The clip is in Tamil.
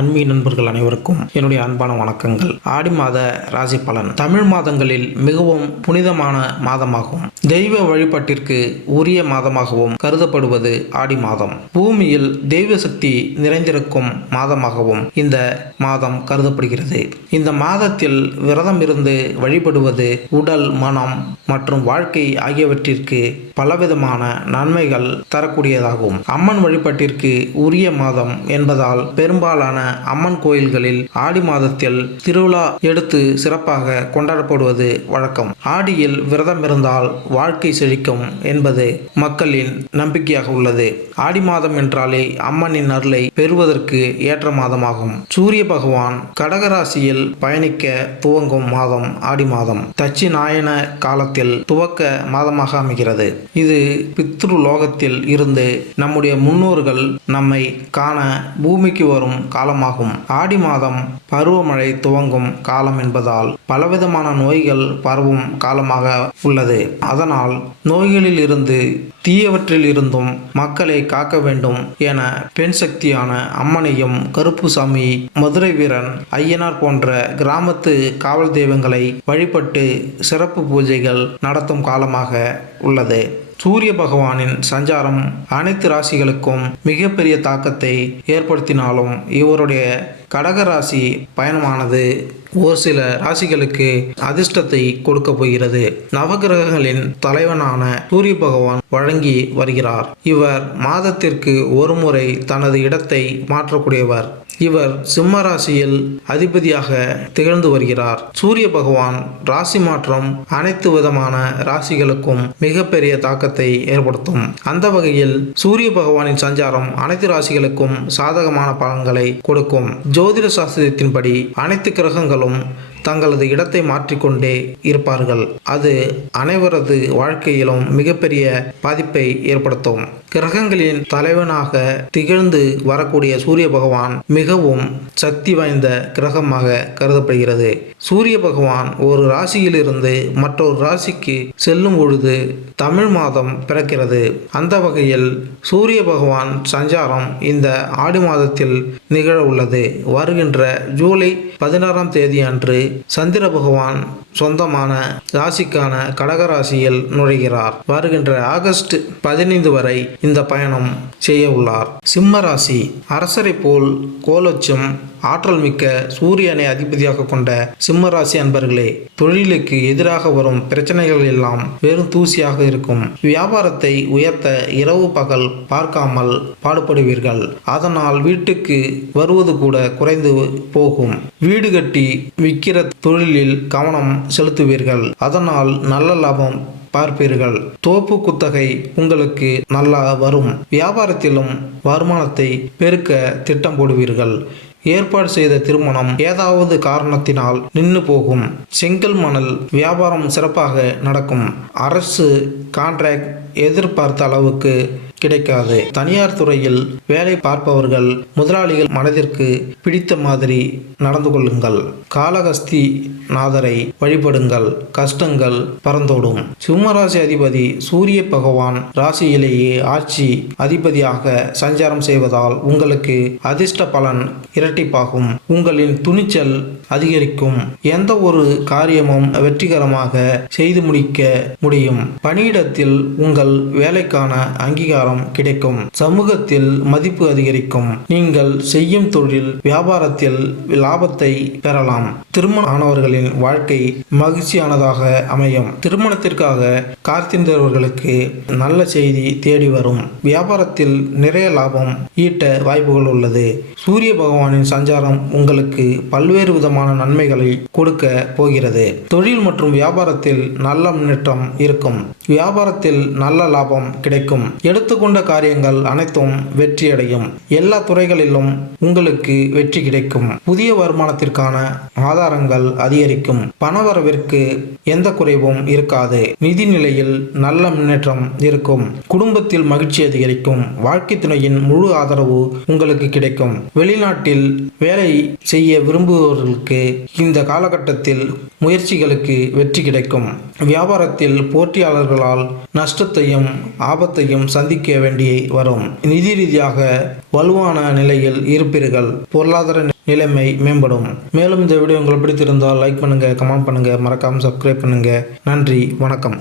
அன்பி நண்பர்கள் அனைவருக்கும் என்னுடைய அன்பான வணக்கங்கள். ஆடி மாத ராசி பலன். தமிழ் மாதங்களில் மிகவும் புனிதமான மாதமாகும். தெய்வ வழிபாட்டிற்கு உரிய மாதமாகவும் கருதப்படுவது ஆடி மாதம். பூமியில் தெய்வ சக்தி நிறைந்திருக்கும் மாதமாகவும் இந்த மாதம் கருதப்படுகிறது. இந்த மாதத்தில் விரதம் இருந்து வழிபடுவது உடல் மனம் மற்றும் வாழ்க்கை ஆகியவற்றிற்கு பலவிதமான நன்மைகள் தரக்கூடியதாகும். அம்மன் வழிபாட்டிற்கு உரிய மாதம் என்பதால் பெரும்பாலான அம்மன் கோயில்களில் ஆடி மாதத்தில் திருவிழா எடுத்து சிறப்பாக கொண்டாடப்படுவது வழக்கம். ஆடியில் விரதம் இருந்தால் வாழ்க்கை செழிக்கும் என்பது மக்களின் நம்பிக்கையாக உள்ளது. ஆடி மாதம் என்றாலே அம்மனின் அருளை பெறுவதற்கு ஏற்ற மாதமாகும். சூரிய பகவான் கடகராசியில் பயணிக்க துவங்கும் மாதம் ஆடி மாதம். தட்சிணாயன காலத்தில் துவக்க மாதமாக அமைகிறது. இது பித்ரு லோகத்தில் இருந்து நம்முடைய முன்னோர்கள் நம்மை காண பூமிக்கு வரும் காலம் காலமாகும். ஆடி மாதம் பருவமழை துவங்கும் காலம் என்பதால் பலவிதமான நோய்கள் பரவும் காலமாக உள்ளது. அதனால் நோய்களில் இருந்து தீயவற்றில் இருந்தும் மக்களை காக்க வேண்டும் என பெண் சக்தியான அம்மனையும் கருப்புசாமி மதுரை வீரன் ஐயனார் போன்ற கிராமத்து காவல் தெய்வங்களை வழிபட்டு சிறப்பு பூஜைகள் நடத்தும் காலமாக உள்ளது. சூரிய பகவானின் சஞ்சாரம் அனைத்து ராசிகளுக்கும் மிகப்பெரிய தாக்கத்தை ஏற்படுத்தினாலும் இவருடைய கடக ராசி பயணமானது ஒரு சில ராசிகளுக்கு அதிர்ஷ்டத்தை கொடுக்க போகிறது. நவகிரகங்களின் தலைவனான சூரிய பகவான் வழங்கி வருகிறார். இவர் மாதத்திற்கு ஒரு முறை தனது இடத்தை மாற்றக்கூடியவர். இவர் சிம்ம ராசியில் அதிபதியாக திகழ்ந்து வருகிறார். சூரிய பகவான் ராசி மாற்றம் அனைத்து விதமான ராசிகளுக்கும் மிகப்பெரிய தாக்கத்தை ஏற்படுத்தும். அந்த வகையில் சூரிய பகவானின் சஞ்சாரம் அனைத்து ராசிகளுக்கும் சாதகமான பலன்களை கொடுக்கும். ஜோதிட சாஸ்திரத்தின்படி அனைத்து கிரகங்களும் தங்களது இடத்தை மாற்றிக்கொண்டே இருப்பார்கள். அது அனைவரது வாழ்க்கையிலும் மிகப்பெரிய பாதிப்பை ஏற்படுத்தும். கிரகங்களின் தலைவனாக திகழ்ந்து வரக்கூடிய சூரிய பகவான் மிகவும் சக்தி வாய்ந்த கிரகமாக கருதப்படுகிறது. சூரிய பகவான் ஒரு ராசியிலிருந்து மற்றொரு ராசிக்கு செல்லும் பொழுது தமிழ் மாதம் பிறக்கிறது. அந்த வகையில் சூரிய பகவான் சஞ்சாரம் இந்த ஆடி மாதத்தில் நிகழ உள்ளது. வருகின்ற ஜூலை பதினாறாம் தேதி அன்று சந்திர பகவான் சொந்தமான ராசிக்கான கடகராசியில் நுழைகிறார். வருகின்ற ஆகஸ்ட் பதினைந்து வரை இந்த பயணம் செய்ய உள்ளார். சிம்ம ராசி அரசரை போல் கோலோச்சும் ஆற்றல் மிக்க சூரியனை அதிபதியாக கொண்ட சிம்ம ராசி அன்பர்களே தொழிலுக்கு எதிராக வரும் பிரச்சனைகள் எல்லாம் வெறும் தூசியாக இருக்கும். வியாபாரத்தை உயர்த்த இரவு பகல் பார்க்காமல் பாடுபடுவீர்கள். அதனால் வீட்டுக்கு வருவது கூட குறைந்து போகும். வீடு கட்டி விற்கிற தொழிலில் கவனம் செலுத்துவீர்கள். அதனால் நல்ல லாபம் பார்ப்பீர்கள். தோப்பு குத்தகை உங்களுக்கு நல்லா வரும். வியாபாரத்திலும் வருமானத்தை பெருக்க திட்டம் போடுவீர்கள். ஏற்பாடு செய்த திருமணம் ஏதாவது காரணத்தினால் நின்று போகும். செங்கல் மணல் வியாபாரம் சிறப்பாக நடக்கும். அரசு கான்ட்ராக்ட் எதிர்பார்த்த அளவுக்கு கிடைக்காது. தனியார் துறையில் வேலை பார்ப்பவர்கள் முதலாளிகள் மனதிற்கு பிடித்த மாதிரி நடந்து கொள்ளுங்கள். காலகஸ்தி நாதரை வழிபடுங்கள். கஷ்டங்கள் பறந்தோடும். சிம்மராசி அதிபதி சூரிய பகவான் ராசியிலேயே ஆட்சி அதிபதியாக சஞ்சாரம் செய்வதால் உங்களுக்கு அதிர்ஷ்ட பலன் இரட்டிப்பாகும். உங்களின் துணிச்சல் அதிகரிக்கும். எந்த ஒரு காரியமும் வெற்றிகரமாக செய்து முடிக்க முடியும். பணியிடத்தில் உங்கள் வேலைக்கான அங்கீகாரம் கிடைக்கும். சமூகத்தில் மதிப்பு அதிகரிக்கும். நீங்கள் செய்யும் தொழில் வியாபாரத்தில் லாபத்தை பெறலாம். திருமணம் ஆனவர்களின் வாழ்க்கை மகிழ்ச்சியானதாக அமையும். திருமணத்திற்காக காத்திருந்தவர்களுக்கு நல்ல செய்தி தேடி வரும். வியாபாரத்தில் நிறைய லாபம் ஈட்ட வாய்ப்புகள் உள்ளது. சூரிய பகவானின் சஞ்சாரம் உங்களுக்கு பல்வேறு விதமான நன்மைகளை கொடுக்க போகிறது. தொழில் மற்றும் வியாபாரத்தில் நல்ல முன்னேற்றம் இருக்கும். வியாபாரத்தில் நல்ல லாபம் கிடைக்கும். எடுத்துக்கொண்ட காரியங்கள் அனைத்தும் வெற்றியடையும். எல்லா துறைகளிலும் உங்களுக்கு வெற்றி கிடைக்கும். புதிய வருமானத்திற்கான ஆதாரங்கள் அதிகரிக்கும். பணவரவிற்கு எந்த குறைவும் இருக்காது. நிதி நிலையில் நல்ல முன்னேற்றம் இருக்கும். குடும்பத்தில் மகிழ்ச்சி அதிகரிக்கும். வாழ்க்கை துணையின் முழு ஆதரவு உங்களுக்கு கிடைக்கும். வெளிநாட்டில் வேலை செய்ய விரும்புபவர்களுக்கு இந்த காலகட்டத்தில் முயற்சிகளுக்கு வெற்றி கிடைக்கும். வியாபாரத்தில் போட்டியாளர்கள் செயல்களால் நஷ்டத்தையும் ஆபத்தையும் சந்திக்க வேண்டி வரும். நிதி ரீதியாக வலுவான நிலையில் இருப்பீர்கள். பொருளாதார நிலைமை மேம்படும். மேலும் இந்த வீடியோ உங்களுக்கு பிடித்திருந்தால் லைக் பண்ணுங்க கமெண்ட் பண்ணுங்க மறக்காம சப்ஸ்கிரைப் பண்ணுங்க. நன்றி வணக்கம்.